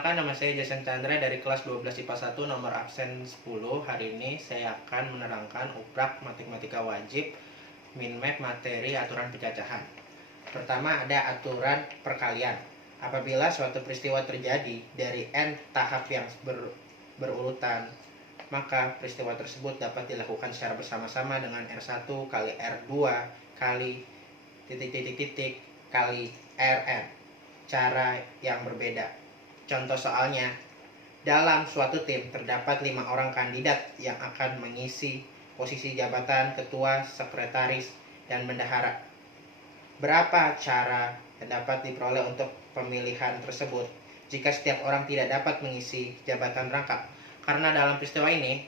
Perkenalkan, nama saya Jason Chandra dari kelas 12 IPA 1 nomor absen 10. Hari ini saya akan menerangkan uprak matematika wajib min-math materi aturan pencacahan. Pertama ada aturan perkalian. Apabila suatu peristiwa terjadi dari n tahap yang berurutan, maka peristiwa tersebut dapat dilakukan secara bersama-sama dengan R1 kali R2 kali titik-titik-titik kali Rn. Cara yang berbeda. Contoh soalnya, dalam suatu tim terdapat 5 orang kandidat yang akan mengisi posisi jabatan ketua, sekretaris, dan bendahara. Berapa cara yang dapat diperoleh untuk pemilihan tersebut jika setiap orang tidak dapat mengisi jabatan rangkap? Karena dalam peristiwa ini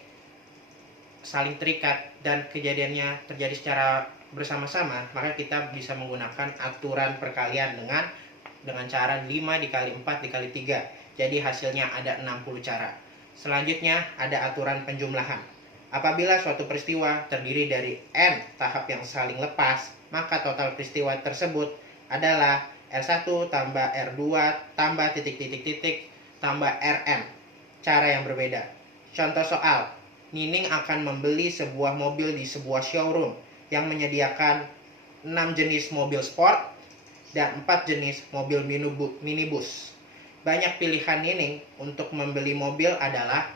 saling terikat dan kejadiannya terjadi secara bersama-sama, maka kita bisa menggunakan aturan perkalian dengan cara 5 dikali 4 dikali 3. Jadi hasilnya ada 60 cara. Selanjutnya ada aturan penjumlahan. Apabila suatu peristiwa terdiri dari n tahap yang saling lepas, maka total peristiwa tersebut adalah R1 tambah R2 tambah titik-titik-titik tambah Rn. Cara yang berbeda. Contoh soal, Nining akan membeli sebuah mobil di sebuah showroom yang menyediakan 6 jenis mobil sport dan 4 jenis mobil minibus. Banyak pilihan Nining untuk membeli mobil adalah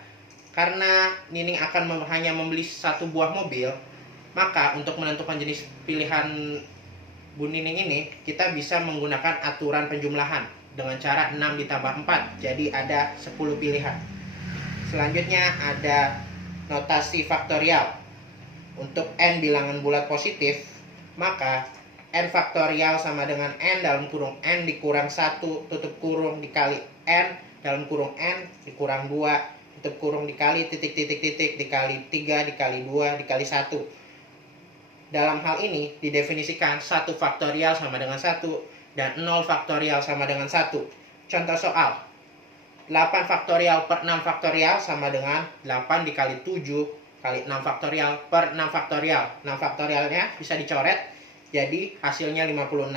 karena Nining akan hanya membeli satu buah mobil, maka untuk menentukan jenis pilihan Bu Nining ini, kita bisa menggunakan aturan penjumlahan dengan cara 6 ditambah 4, jadi ada 10 pilihan. Selanjutnya ada notasi faktorial. Untuk n bilangan bulat positif, maka n faktorial sama dengan n dalam kurung n dikurang 1 tutup kurung dikali n dalam kurung n dikurang 2 tutup kurung dikali titik-titik-titik dikali 3 dikali 2 dikali 1. Dalam hal ini didefinisikan 1 faktorial sama dengan 1 dan 0 faktorial sama dengan 1. Contoh soal, 8 faktorial per 6 faktorial sama dengan 8 dikali 7 kali 6 faktorial per 6 faktorial. 6 faktorialnya bisa dicoret, jadi hasilnya 56.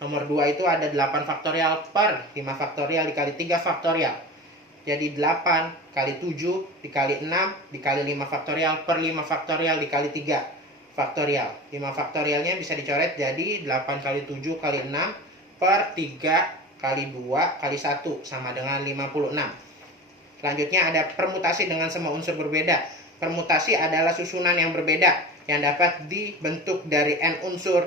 Nomor 2 itu ada 8 faktorial per 5 faktorial dikali 3 faktorial. Jadi 8 kali 7 dikali 6 dikali 5 faktorial per 5 faktorial dikali 3 faktorial. 5 faktorialnya bisa dicoret, jadi 8 kali 7 kali 6 per 3 kali 2 kali 1 sama dengan 56. Selanjutnya ada permutasi dengan semua unsur berbeda. Permutasi adalah susunan yang berbeda yang dapat dibentuk dari n unsur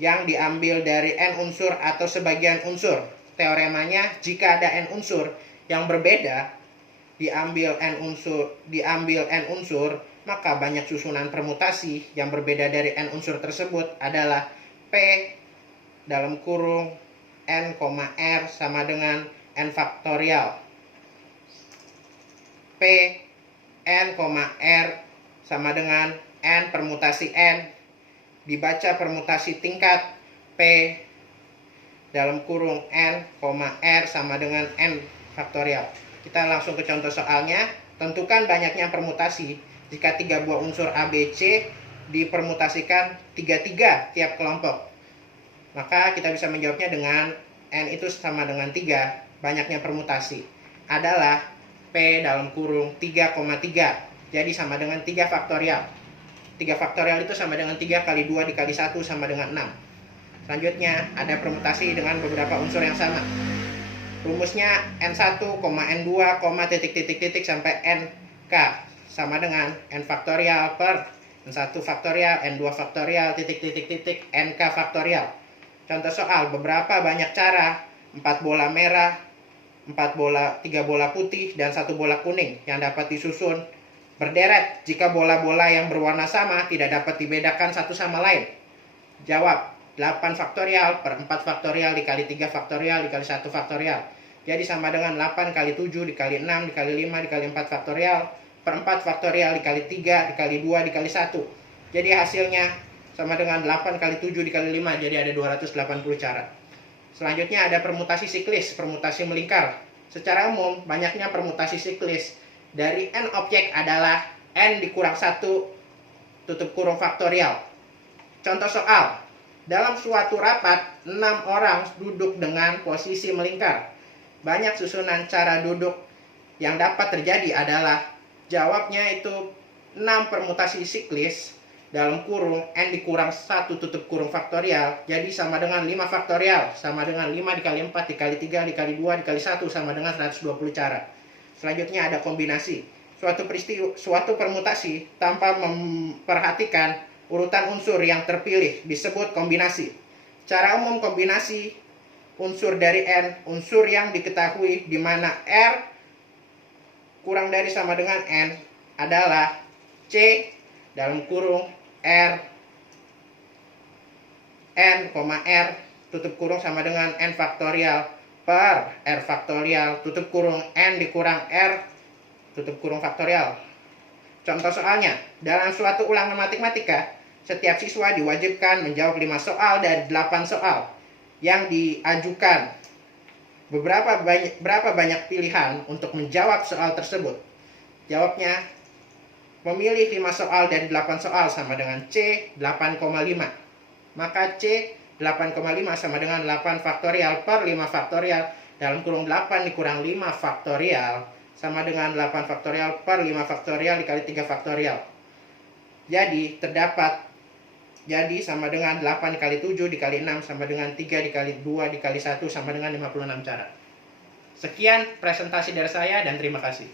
yang diambil dari n unsur atau sebagian unsur. Teoremanya, jika ada n unsur yang berbeda diambil n unsur, maka banyak susunan permutasi yang berbeda dari n unsur tersebut adalah P dalam kurung n, R sama dengan n faktorial. P n, R sama dengan n permutasi n, dibaca permutasi tingkat P dalam kurung n, R sama dengan n faktorial. Kita langsung ke contoh soalnya. Tentukan banyaknya permutasi jika 3 buah unsur A, B, C dipermutasikan 3 tiap kelompok. Maka kita bisa menjawabnya dengan n itu sama dengan 3. Banyaknya permutasi adalah P dalam kurung 3,3. Jadi sama dengan 3 faktorial. 3 faktorial itu sama dengan 3 kali 2 dikali 1 sama dengan 6. Selanjutnya ada permutasi dengan beberapa unsur yang sama. Rumusnya N1, N2, titik-titik-titik sampai NK sama dengan N faktorial per N1 faktorial, N2 faktorial, titik-titik-titik NK faktorial. Contoh soal, beberapa banyak cara 4 bola merah, 3 bola putih, dan 1 bola kuning yang dapat disusun berderet jika bola-bola yang berwarna sama tidak dapat dibedakan satu sama lain. Jawab, 8 faktorial per 4 faktorial dikali 3 faktorial dikali 1 faktorial. Jadi sama dengan 8 kali 7 dikali 6 dikali 5 dikali 4 faktorial per 4 faktorial dikali 3 dikali 2 dikali 1. Jadi hasilnya sama dengan 8 kali 7 dikali 5, jadi ada 280 cara. Selanjutnya ada permutasi siklis, permutasi melingkar. Secara umum, banyaknya permutasi siklis dari n objek adalah n dikurang 1 tutup kurung faktorial. Contoh soal, dalam suatu rapat 6 orang duduk dengan posisi melingkar. banyak susunan cara duduk yang dapat terjadi adalah jawabnya itu 6 permutasi siklis dalam kurung n dikurang 1 tutup kurung faktorial, jadi sama dengan 5 faktorial, sama dengan 5 dikali 4 dikali 3 dikali 2 dikali 1 sama dengan 120 cara. Selanjutnya ada kombinasi. Suatu permutasi tanpa memperhatikan urutan unsur yang terpilih disebut kombinasi. Secara umum kombinasi unsur dari n, unsur yang diketahui di mana R kurang dari sama dengan n adalah C dalam kurung R n, R tutup kurung sama dengan n faktorial per R faktorial tutup kurung n dikurang R tutup kurung faktorial. Contoh soalnya, dalam suatu ulangan matematika, setiap siswa diwajibkan menjawab 5 soal dari 8 soal yang diajukan. Berapa banyak pilihan untuk menjawab soal tersebut? Jawabnya, memilih 5 soal dari 8 soal sama dengan C 8,5. Maka C 8,5 sama dengan 8 faktorial per 5 faktorial dalam kurung 8 dikurang 5 faktorial sama dengan 8 faktorial per 5 faktorial dikali 3 faktorial. Jadi sama dengan 8 dikali 7 dikali 6 sama dengan 3 dikali 2 dikali 1 sama dengan 56 cara. Sekian presentasi dari saya dan terima kasih.